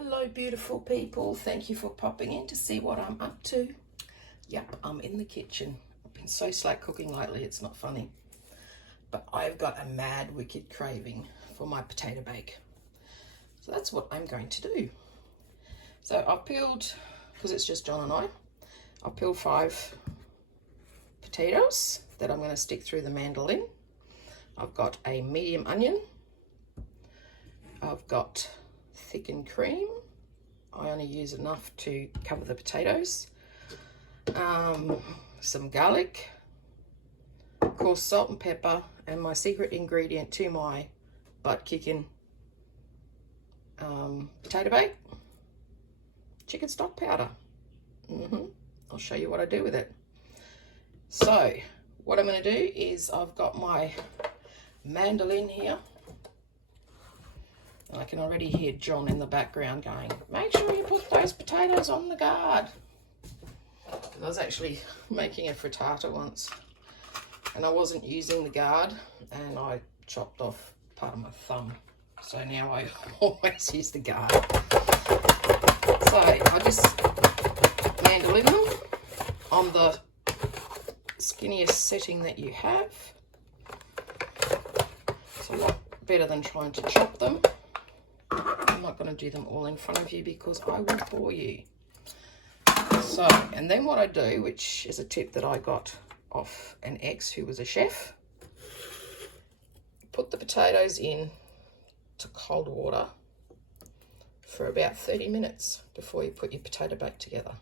Hello beautiful people, thank you for popping in to see what I'm up to. Yep, I'm in the kitchen. I've been so slack cooking lately, it's not funny. But I've got a mad wicked craving for my potato bake. So that's what I'm going to do. So I've peeled, because it's just John and I've peeled 5 potatoes that I'm going to stick through the mandolin. I've got a medium onion. I've got thickened cream. I only use enough to cover the potatoes. Some garlic, of course salt and pepper, and my secret ingredient to my butt-kicking potato bake, chicken stock powder. I'll show you what I do with it. So what I'm going to do is I've got my mandolin here. I can already hear John in the background going, make sure you put those potatoes on the guard. I was actually making a frittata once and I wasn't using the guard and I chopped off part of my thumb. So now I always use the guard. So I just mandolin them on the skinniest setting that you have. It's a lot better than trying to chop them. I'm not going to do them all in front of you because I will bore you. So, and then what I do, which is a tip that I got off an ex who was a chef, put the potatoes in to cold water for about 30 minutes before you put your potato bake together.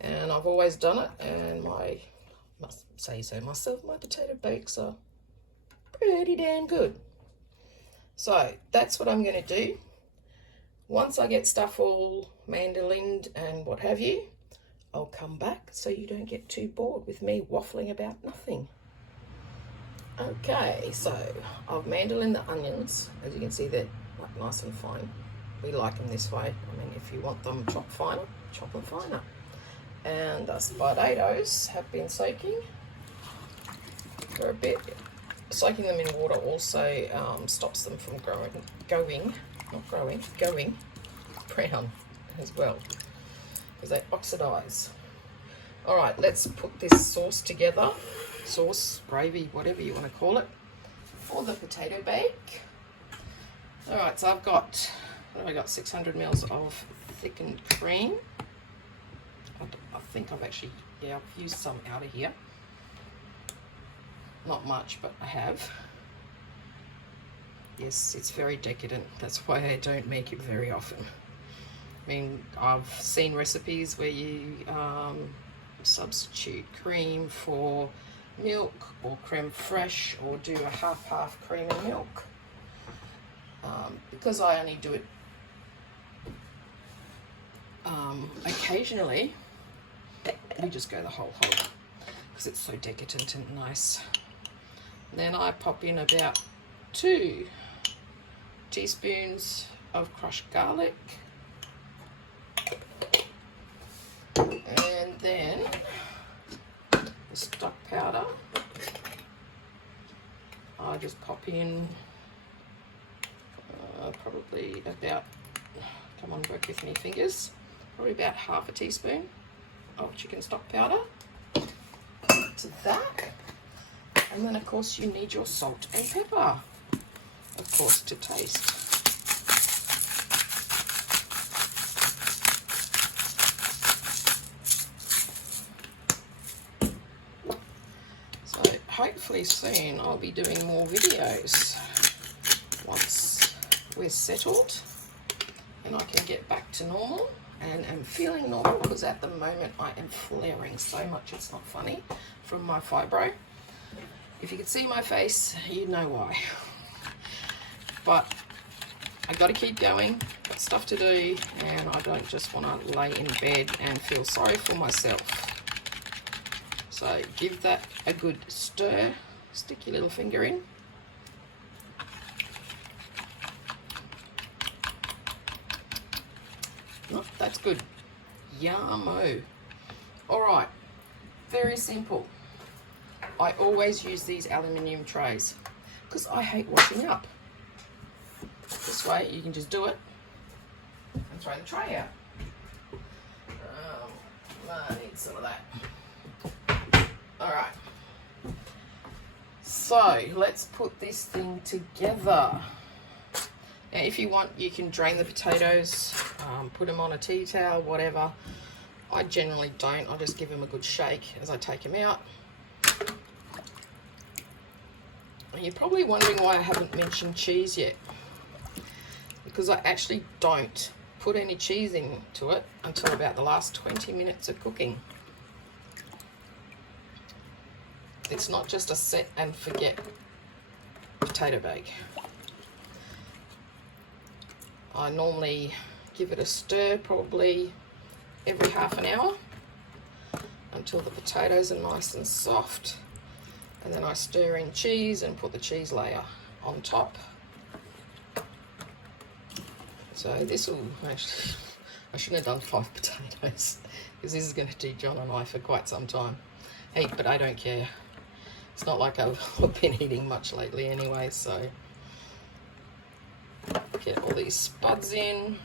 And I've always done it, and must say so myself, my potato bakes are pretty damn good. So that's what I'm going to do. Once I get stuff all mandolined and what have you, I'll come back so you don't get too bored with me waffling about nothing. Okay, so I've mandolined the onions. As you can see, they're like nice and fine. We like them this way. I mean, if you want them chopped finer, chop them finer. And the potatoes have been soaking for a bit. Soaking them in water also stops them from going brown as well, because they oxidize. All right, let's put this sauce together, sauce, gravy, whatever you want to call it, for the potato bake. All right, so I've got 600 mils of thickened cream. I think I've used some out of here. Not much, but I have. Yes, it's very decadent. That's why I don't make it very often. I mean, I've seen recipes where you substitute cream for milk or creme fraiche, or do a half cream and milk. Because I only do it occasionally, we just go the whole hog because it's so decadent and nice. Then I pop in about 2 teaspoons of crushed garlic, and then the stock powder. I just pop in probably about, come on, work with me fingers, probably about half a teaspoon of chicken stock powder to that. And then, of course, you need your salt and pepper, of course, to taste. So hopefully soon I'll be doing more videos once we're settled and I can get back to normal and am feeling normal, because at the moment I am flaring so much it's not funny from my fibro. If you could see my face, you'd know why. But I got to keep going, got stuff to do, and I don't just want to lay in bed and feel sorry for myself. So give that a good stir, stick your little finger in. Oh, that's good. Yummo. All right, very simple. I always use these aluminium trays because I hate washing up. This way you can just do it throw the tray out. I need some of that. Alright. So, let's put this thing together. Now, if you want, you can drain the potatoes, put them on a tea towel, whatever. I generally don't. I just give them a good shake as I take them out. You're probably wondering why I haven't mentioned cheese yet. Because I actually don't put any cheese into it until about the last 20 minutes of cooking. It's not just a set and forget potato bake. I normally give it a stir probably every half an hour until the potatoes are nice and soft. And then I stir in cheese and put the cheese layer on top. So this will actually, I shouldn't have done 5 potatoes because this is going to do John and I for quite some time. Hey, but I don't care. It's not like I've been eating much lately anyway, so get all these spuds in.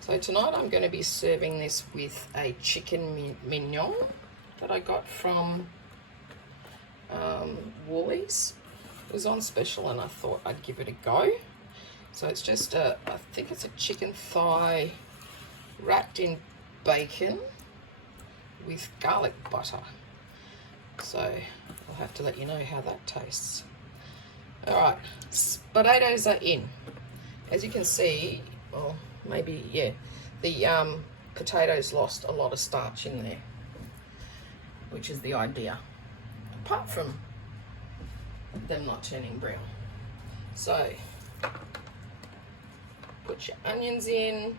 So tonight I'm going to be serving this with a chicken mignon that I got from Woolies. It was on special and I thought I'd give it a go. So it's just I think it's a chicken thigh wrapped in bacon with garlic butter. So I'll have to let you know how that tastes. Alright, potatoes are in. As you can see, well, maybe, yeah, the potatoes lost a lot of starch in there, which is the idea, apart from them not turning brown. So, put your onions in.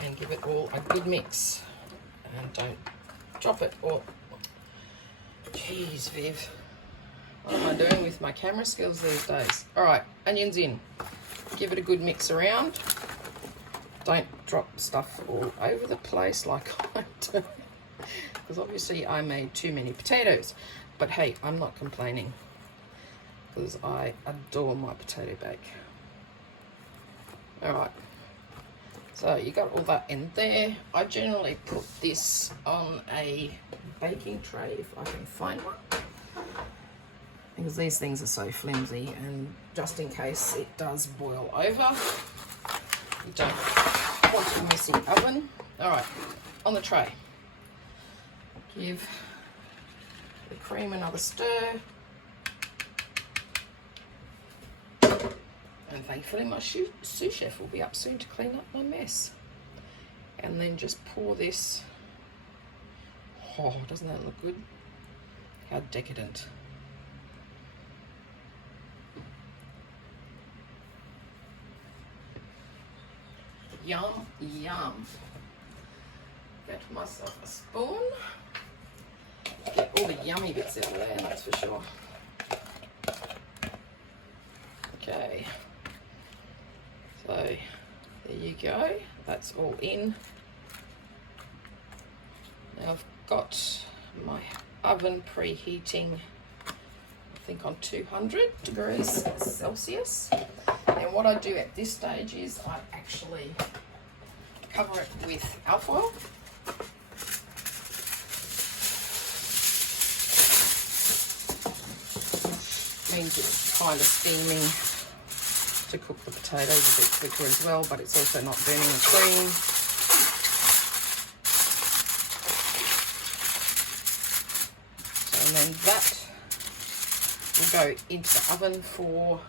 And give it all a good mix. And don't drop it or... Jeez, Viv. What am I doing with my camera skills these days? Alright, onions in. Give it a good mix around. Don't drop stuff all over the place like I do. Because obviously I made too many potatoes. But hey, I'm not complaining. Because I adore my potato bake. Alright. So you got all that in there. I generally put this on a baking tray if I can find one. Because these things are so flimsy, and just in case it does boil over, you don't want a messy oven. Alright, on the tray. Give the cream another stir. And thankfully my sous chef will be up soon to clean up my mess. And then just pour this. Oh, doesn't that look good? How decadent. Yum, yum. Get myself a spoon. Get all the yummy bits out of there, that's for sure. Okay. So, there you go. That's all in. Now I've got my oven preheating, I think on 200 degrees Celsius. And what I do at this stage is I actually cover it with alfoil. Means it's kind of steaming to cook the potatoes a bit quicker as well, but it's also not burning the cream. And then that will go into the oven for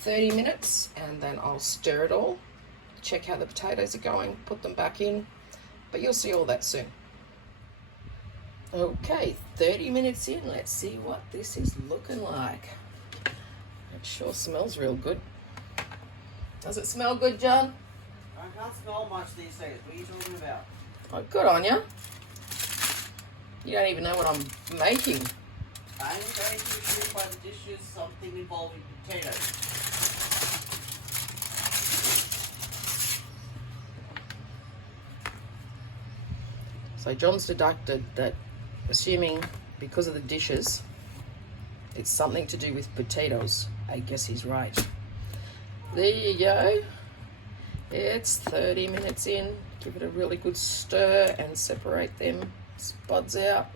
30 minutes, and then I'll stir it all, check how the potatoes are going, put them back in, but you'll see all that soon. Okay, 30 minutes in, let's see what this is looking like. It sure smells real good. Does it smell good, John? I can't smell much these days. What are you talking about? Oh, good on you. You don't even know what I'm making. I'm going to assume by the dishes something involving potatoes. So John's deducted that, assuming because of the dishes, It's something to do with potatoes. I guess he's right. There you go. It's 30 minutes in. Give it a really good stir and separate them spuds out.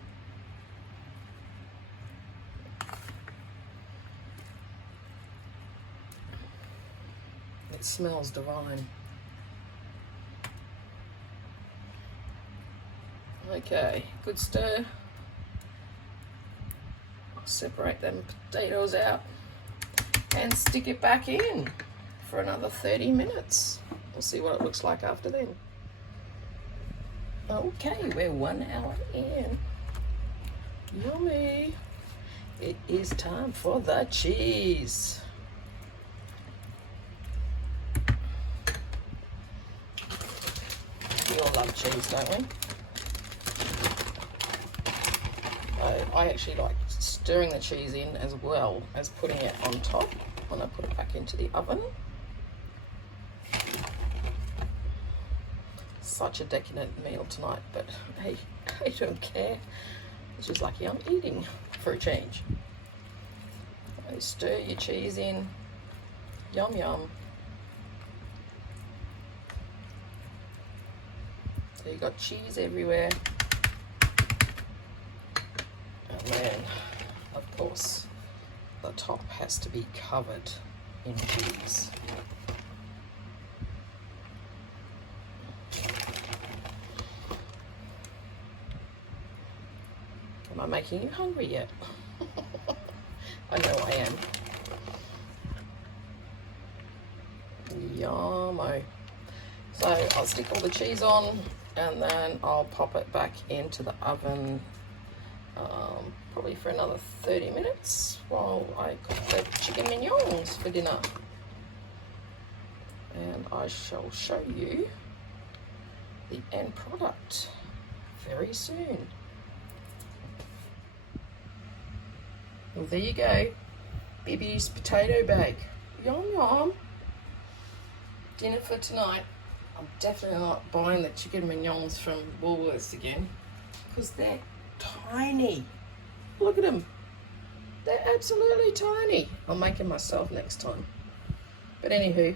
It smells divine. Okay, good stir. Separate them potatoes out and stick it back in for another 30 minutes. We'll see what it looks like after then. Okay, we're 1 hour in. Yummy. It is time for the cheese. We all love cheese, don't we? I actually like stirring the cheese in as well as putting it on top when I put it back into the oven. Such a decadent meal tonight, but hey, I don't care. It's just lucky I'm eating for a change. So stir your cheese in. Yum yum. So you've got cheese everywhere. And then, of course, the top has to be covered in cheese. Am I making you hungry yet? I know I am. Yummo. So I'll stick all the cheese on and then I'll pop it back into the oven probably for another 30 minutes while I cook the chicken mignons for dinner. And I shall show you the end product very soon. Well, there you go. Bibi's potato bake. Yum yum. Dinner for tonight. I'm definitely not buying the chicken mignons from Woolworths again because they're tiny. Look at them. They're absolutely tiny. I'll make them myself next time. But anywho,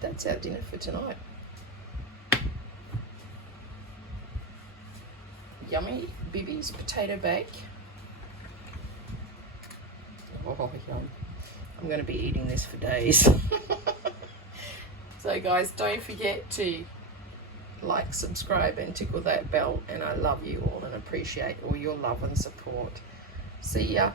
that's our dinner for tonight. Yummy Bibi's potato bake. Oh, yum. I'm going to be eating this for days. So guys, don't forget to like, subscribe and tickle that bell, and I love you all and appreciate all your love and support. See ya.